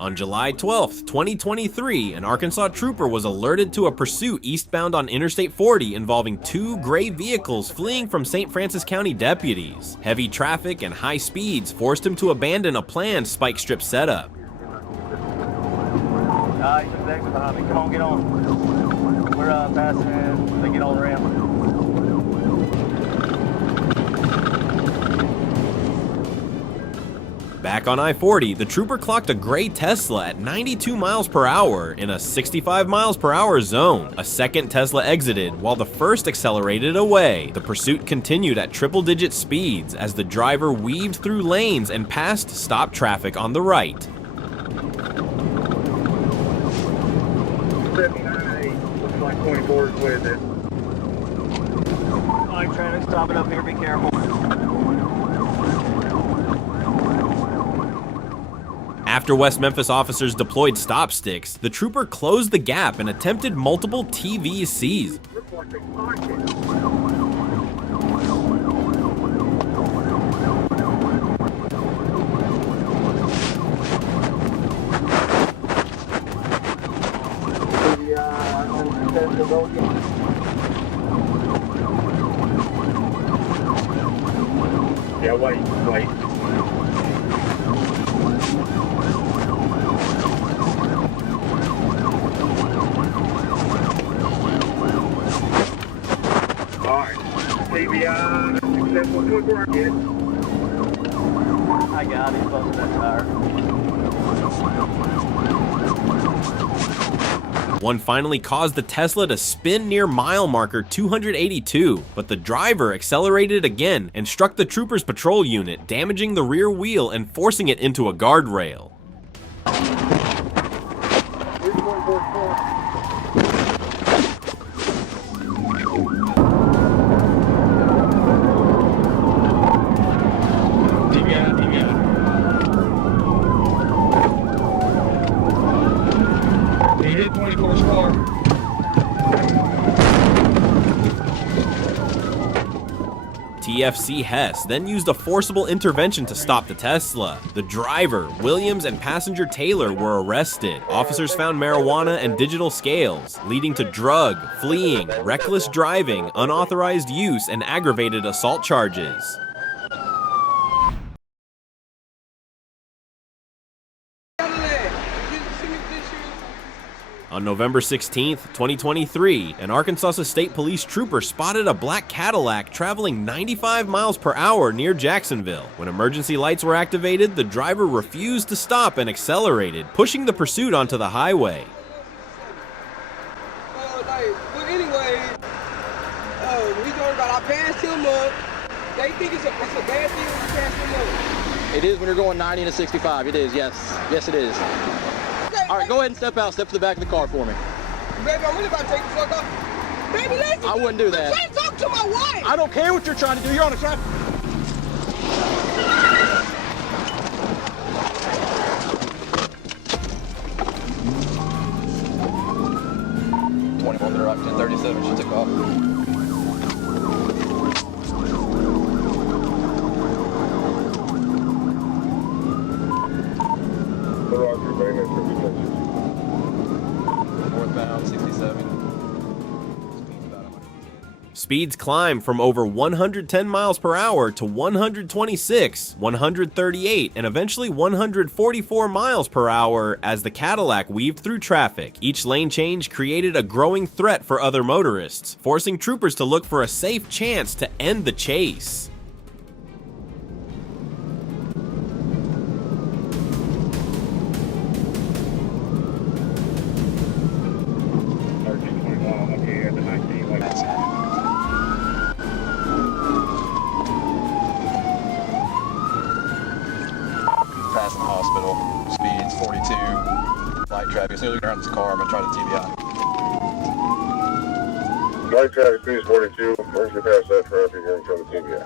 On July 12, 2023, an Arkansas trooper was alerted to a pursuit eastbound on Interstate 40 involving two gray vehicles fleeing from St. Francis County deputies. Heavy traffic and high speeds forced him to abandon a planned spike strip setup. He's just exit behind me. Come on, get on. We're passing. They get on the ramp. Back on I-40, the trooper clocked a gray Tesla at 92 miles per hour in a 65 miles per hour zone. A second Tesla exited while the first accelerated away. The pursuit continued at triple-digit speeds as the driver weaved through lanes and passed stopped traffic on the right. 79, looks like 24 is with it. All right, traffic stopping up here, be careful. After West Memphis officers deployed stop sticks, the trooper closed the gap and attempted multiple TVCs. Yeah, wait. I got it, close to that tire. One finally caused the Tesla to spin near mile marker 282, but the driver accelerated again and struck the trooper's patrol unit, damaging the rear wheel and forcing it into a guardrail. TFC Hess then used a forcible intervention to stop the Tesla. The driver, Williams, and passenger Taylor were arrested. Officers found marijuana and digital scales, leading to drug, fleeing, reckless driving, unauthorized use, and aggravated assault charges. On November 16, 2023, an Arkansas State Police trooper spotted a black Cadillac traveling 95 miles per hour near Jacksonville. When emergency lights were activated, the driver refused to stop and accelerated, pushing the pursuit onto the highway. We talking about I passed him up. They think it's a bad thing when you pass him up. It is when you're going 90 to 65. It is, yes. Yes, it is. All right, go ahead and step out. Step to the back of the car for me. Baby, I'm really about to take the fuck off. Baby, listen. I wouldn't do that. I'm trying to talk to my wife. I don't care what you're trying to do. You're on a traffic. They're up 1037. She took off. Northbound 67. Speeds climb from over 110 miles per hour to 126, 138, and eventually 144 miles per hour as the Cadillac weaved through traffic. Each lane change created a growing threat for other motorists, forcing troopers to look for a safe chance to end the chase. Passing the hospital, speeds 42, light traffic. As soon as we get around this car, I'm going to try the TBI. Light traffic, speeds 42. Once you pass that traffic, you're going to try the TBI.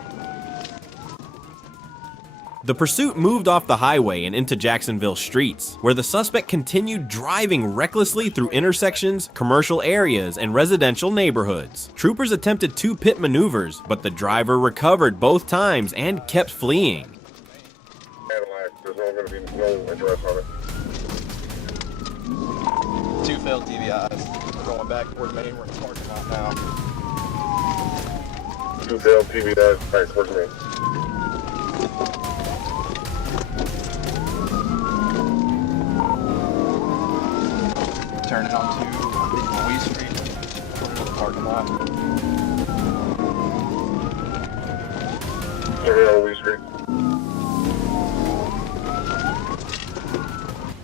The pursuit moved off the highway and into Jacksonville streets, where the suspect continued driving recklessly through intersections, commercial areas, and residential neighborhoods. Troopers attempted 2 pit maneuvers, but the driver recovered both times and kept fleeing. Cadillac, there's only going to be no address on it. 2 failed TBIs. We're going back towards Maine. We're in the parking lot now. 2 failed TBIs back towards me. Turning onto Louise Street. We're in the parking lot. Turning on Louise Street.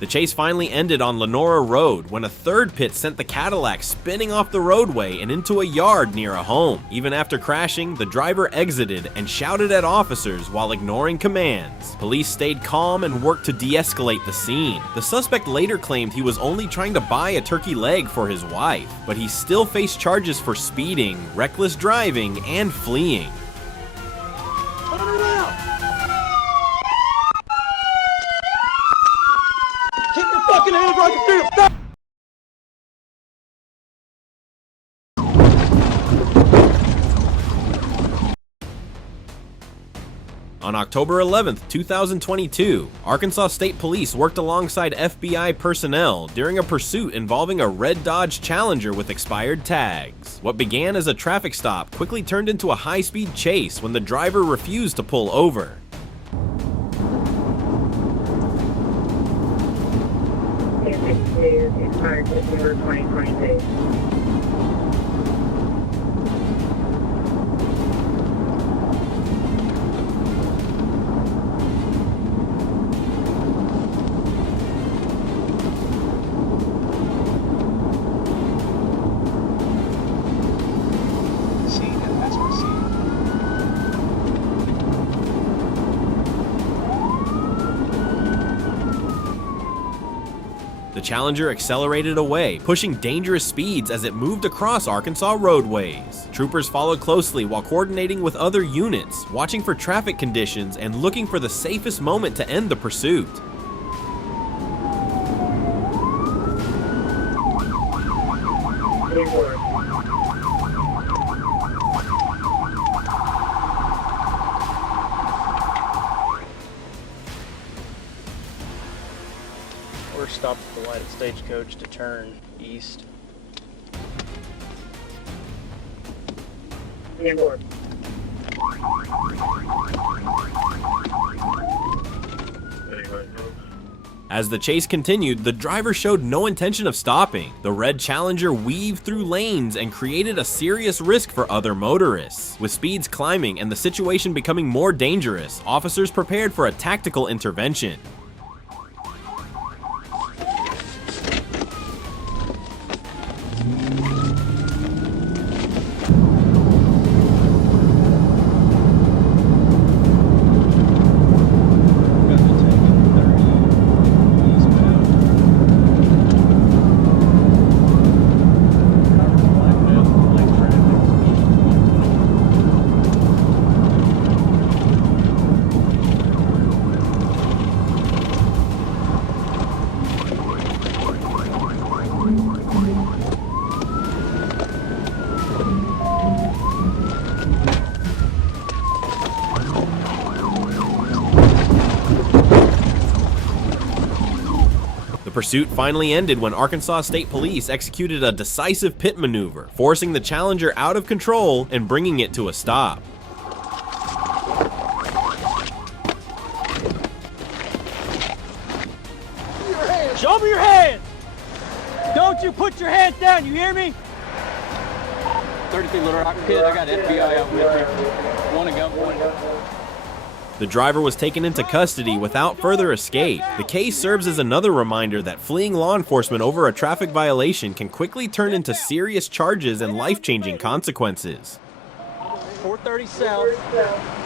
The chase finally ended on Lenora Road when a third pit sent the Cadillac spinning off the roadway and into a yard near a home. Even after crashing, the driver exited and shouted at officers while ignoring commands. Police stayed calm and worked to de-escalate the scene. The suspect later claimed he was only trying to buy a turkey leg for his wife, but he still faced charges for speeding, reckless driving, and fleeing. On October 11th, 2022, Arkansas State Police worked alongside FBI personnel during a pursuit involving a red Dodge Challenger with expired tags. What began as a traffic stop quickly turned into a high-speed chase when the driver refused to pull over. Expired December 2022. The Challenger accelerated away, pushing dangerous speeds as it moved across Arkansas roadways. Troopers followed closely while coordinating with other units, watching for traffic conditions and looking for the safest moment to end the pursuit. We're stopped at the light at Stagecoach to turn east. As the chase continued, the driver showed no intention of stopping. The red Challenger weaved through lanes and created a serious risk for other motorists. With speeds climbing and the situation becoming more dangerous, officers prepared for a tactical intervention. The pursuit finally ended when Arkansas State Police executed a decisive pit maneuver, forcing the Challenger out of control and bringing it to a stop. Show me your hands! Don't you put your hands down, you hear me? 33 Little Rock Pit, I got FBI out with me. One a gunpoint. The driver was taken into custody without further escape. The case serves as another reminder that fleeing law enforcement over a traffic violation can quickly turn into serious charges and life-changing consequences. 430 south.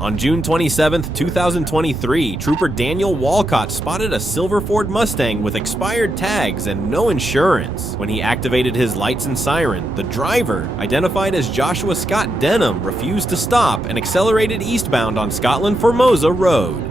On June 27, 2023, Trooper Daniel Walcott spotted a silver Ford Mustang with expired tags and no insurance. When he activated his lights and siren, the driver, identified as Joshua Scott Denham, refused to stop and accelerated eastbound on Scotland-Formosa Road.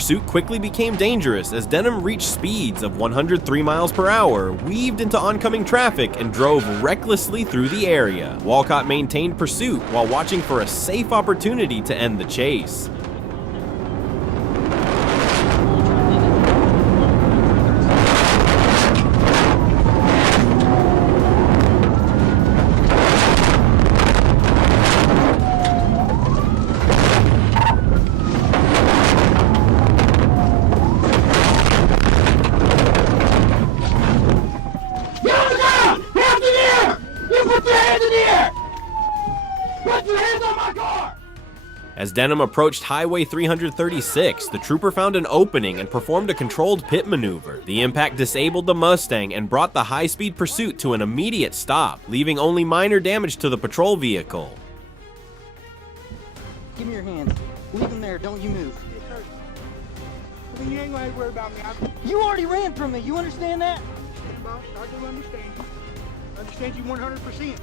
pursuit quickly became dangerous as Denham reached speeds of 103 miles per hour, weaved into oncoming traffic, and drove recklessly through the area. Walcott maintained pursuit while watching for a safe opportunity to end the chase. As Denham approached Highway 336, the trooper found an opening and performed a controlled pit maneuver. The impact disabled the Mustang and brought the high-speed pursuit to an immediate stop, leaving only minor damage to the patrol vehicle. Give me your hands. Leave them there. Don't you move. You ain't gonna worry about me. You already ran from me. You understand that? Boss, I do understand you. I understand you 100%.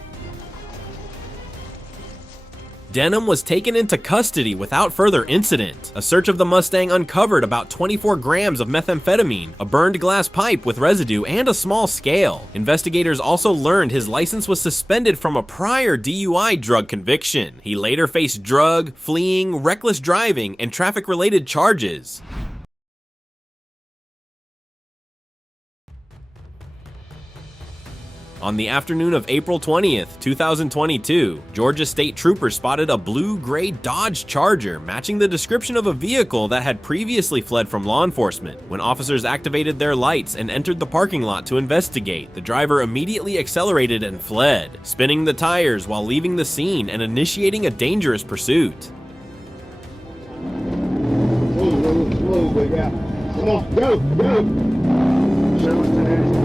Denham was taken into custody without further incident. A search of the Mustang uncovered about 24 grams of methamphetamine, a burned glass pipe with residue, and a small scale. Investigators also learned his license was suspended from a prior DUI drug conviction. He later faced drug, fleeing, reckless driving, and traffic-related charges. On the afternoon of April 20th, 2022, Georgia State Troopers spotted a blue-gray Dodge Charger matching the description of a vehicle that had previously fled from law enforcement. When officers activated their lights and entered the parking lot to investigate, the driver immediately accelerated and fled, spinning the tires while leaving the scene and initiating a dangerous pursuit. Move, big guy. Come on, go, go. Show us the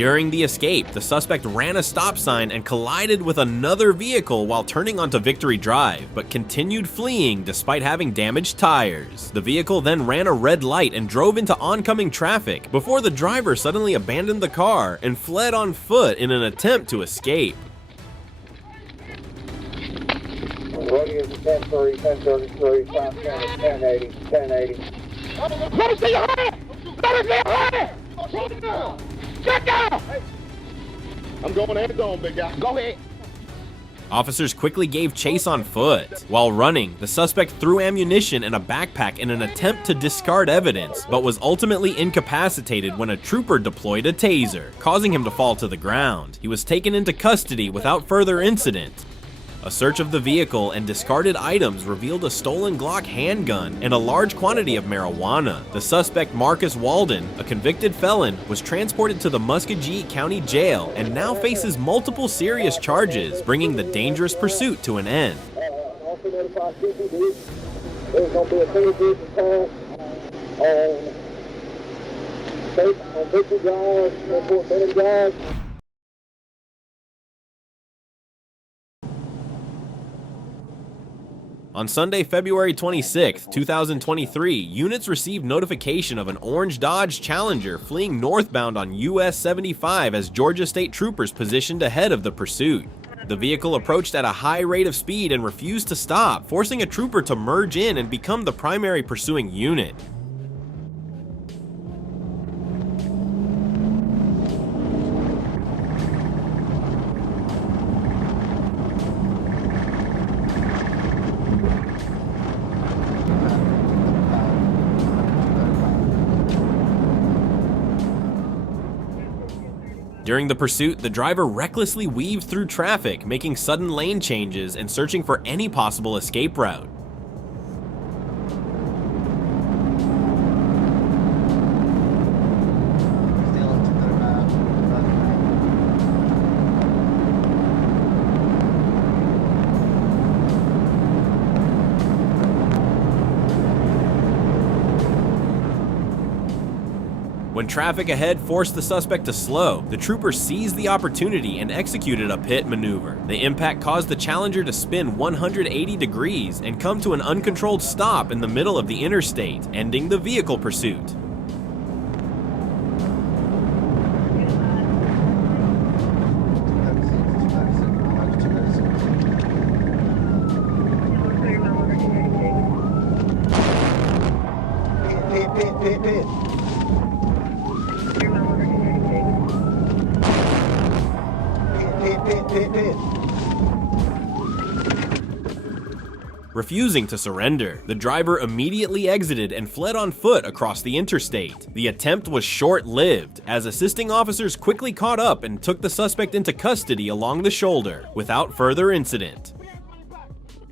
During the escape, the suspect ran a stop sign and collided with another vehicle while turning onto Victory Drive, but continued fleeing despite having damaged tires. The vehicle then ran a red light and drove into oncoming traffic before the driver suddenly abandoned the car and fled on foot in an attempt to escape. Ready is 10:30, 10:33, 1080, 1080. Let me see your hand! Let me see your hand! Sit down! Sit down! I'm going head on, big guy. Go ahead. Officers quickly gave chase on foot. While running, the suspect threw ammunition and a backpack in an attempt to discard evidence, but was ultimately incapacitated when a trooper deployed a taser, causing him to fall to the ground. He was taken into custody without further incident. A search of the vehicle and discarded items revealed a stolen Glock handgun and a large quantity of marijuana. The suspect, Marcus Walden, a convicted felon, was transported to the Muskogee County Jail and now faces multiple serious charges, bringing the dangerous pursuit to an end. Also notify CPD. There's going to be a penetration call on Victory Drive, Airport Benham Drive. On Sunday, February 26, 2023, units received notification of an orange Dodge Challenger fleeing northbound on US 75 as Georgia State Troopers positioned ahead of the pursuit. The vehicle approached at a high rate of speed and refused to stop, forcing a trooper to merge in and become the primary pursuing unit. During the pursuit, the driver recklessly weaved through traffic, making sudden lane changes and searching for any possible escape route. When traffic ahead forced the suspect to slow, the trooper seized the opportunity and executed a pit maneuver. The impact caused the Challenger to spin 180 degrees and come to an uncontrolled stop in the middle of the interstate, ending the vehicle pursuit. Pit. Pit. Refusing to surrender, the driver immediately exited and fled on foot across the interstate. The attempt was short-lived, as assisting officers quickly caught up and took the suspect into custody along the shoulder, without further incident.